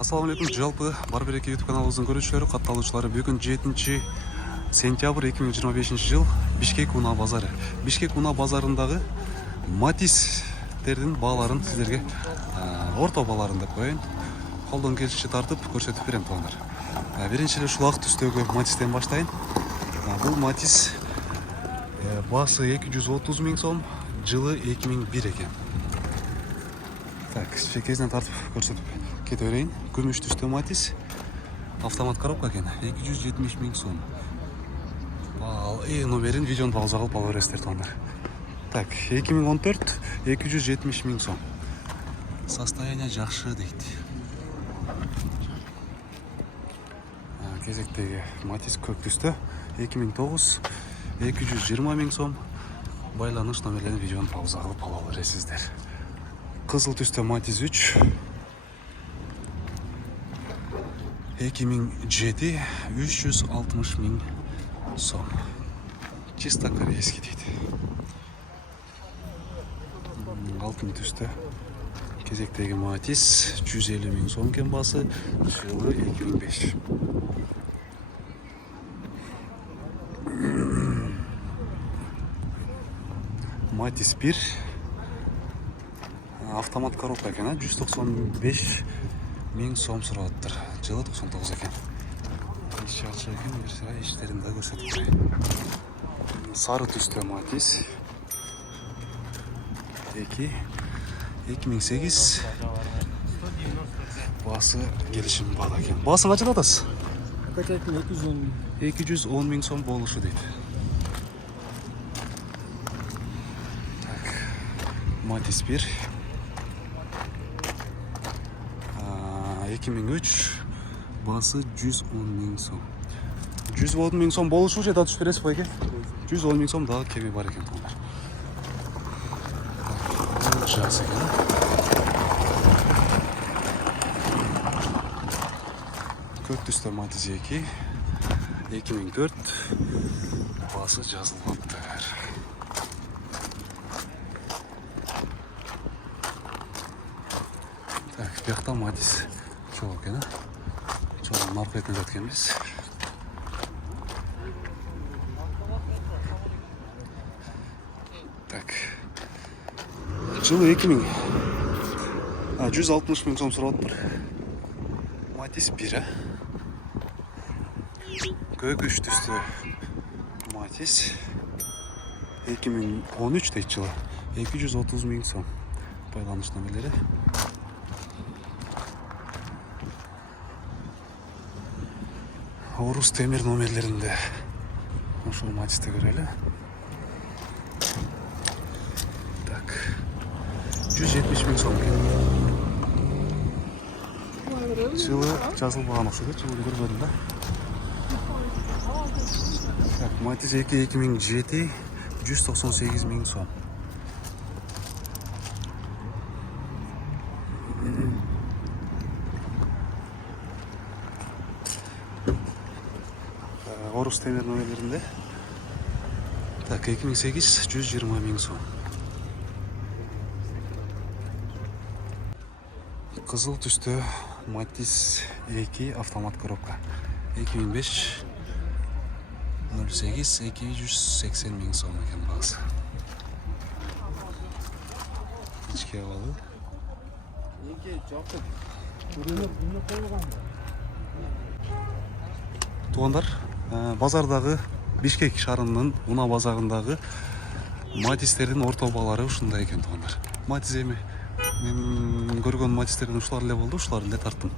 Ассаламу алейкум, жалпы бар береке YouTube каналыбыздын көрүүчүлөрү, катталуучулары. Бүгүн 7 сентябрь 2025 жыл Бишкек Унаа базары. Бишкек Унаа базарындагы матистердин бааларын сиздерге орто бааларын деп коеюн. Колдон келишинче тартып көрсөтүп берем туугандар. Биринчи эле ушул ак түстөгү матистен баштайын. Бул матис баасы 230 миң сом, жылы 2001 экен. Так, чекесинен тартып көрсөтүп кете берейин. Күмүш түстө матис, автомат коробка экен, 270 миң сом. Номерин видеонун пауза кылып ала бересиздер туугандар. Так, 2014 270 миң сом. Состояние жакшы дейт. Кезектеги матис көк түстө 2009 220 миң сом. Байланыш номерлерин видеонун пауза кылып ала бересиздер. Кызыл түстө матис 3 2007 360 миң сом. Чисто корейский дейт. Алтын түстө кезектеги матис 150 миң сом экен баасы, жылы 2005. Матис 1 автомат коробка экен, 195 миң сом сураттыр. Жылы 99 экен. Иш ачык экен, бир иштерин да көрсөтүп коеюн. Сары түстө матис 2008 баасы келишим баала экен. Баасын качан атасыз? 210 миң сом болушу дейт. Так, матис 1 2003 баасы 110 миң сом. 110 миң сом болушу же да түшүп бересиз байке? 110 миң сом дагы кеми бар экен туугандар. Жаз экен. Көк түстө матис 2 2004 баасы жазылбаптыр. Так, бияқта матис чоң экен, чоң маркетинен өткөнбүз. Так, жылы 2000 160 миң сом сураттыр. Матис 1 көк түстө матис 2013 дейт жылы 230 миң сом. Байланыш номерлери. Орус темир номерлеринде ошол матисте көрөлү. Так, 170 миң сом экен. Жылы жазылбаган окшойт, жылы көрбөдүм да. Так, матис 2 2007 198 миң сом. Орус темир номерлеринде. Так, 2008 120 миң сом. Кызыл түстө матис 2 автомат коробка 2005 08 280 миң сом экен баасы. Ички абалы. Туугандар, базардагы Бишкек шаарынын Унаа базарындагы матистердин орто баалары ушундай экен туугандар. Матис эми мен көргөн матистердин ушулар эле болду, ушулар эле тарттым.